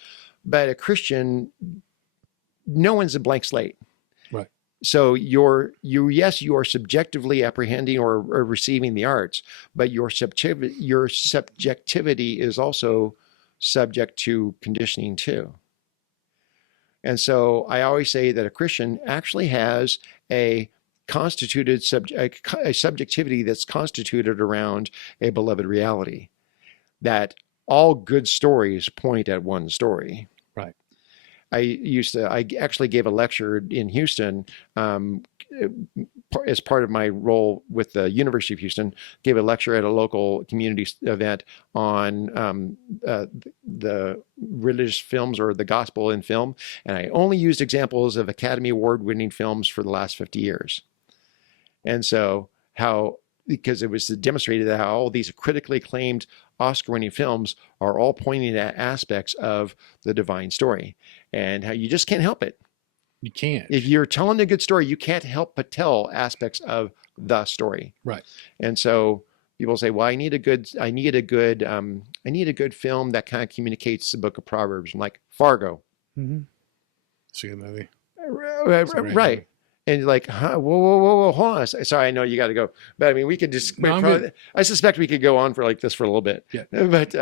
but a Christian no one's a blank slate. Right. So you are subjectively apprehending or receiving the arts, but your subjectivity is also subject to conditioning too. And so I always say that a Christian actually has a subjectivity that's constituted around a beloved reality, that all good stories point at one story. Right. I actually gave a lecture in Houston as part of my role with the University of Houston, gave a lecture at a local community event on the religious films or the gospel in film. And I only used examples of Academy Award winning films for the last 50 years. And so because it was demonstrated that how all these critically acclaimed Oscar-winning films are all pointing at aspects of the divine story, and how you just can't help it. You can't. If you're telling a good story, you can't help but tell aspects of the story. Right. And so people say, "Well, I need a good film that kind of communicates the Book of Proverbs." I'm like, Fargo. Mm-hmm. See the movie. Right. Movie. And you're like, huh, whoa, hold on. Sorry, I know you got to go. But I mean, we could just, I suspect we could go on for like this for a little bit. Yeah. But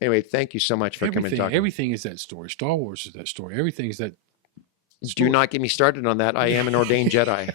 anyway, thank you so much for coming and talking. Everything is that story. Star Wars is that story. Everything is that story. Do not get me started on that. I am an ordained Jedi.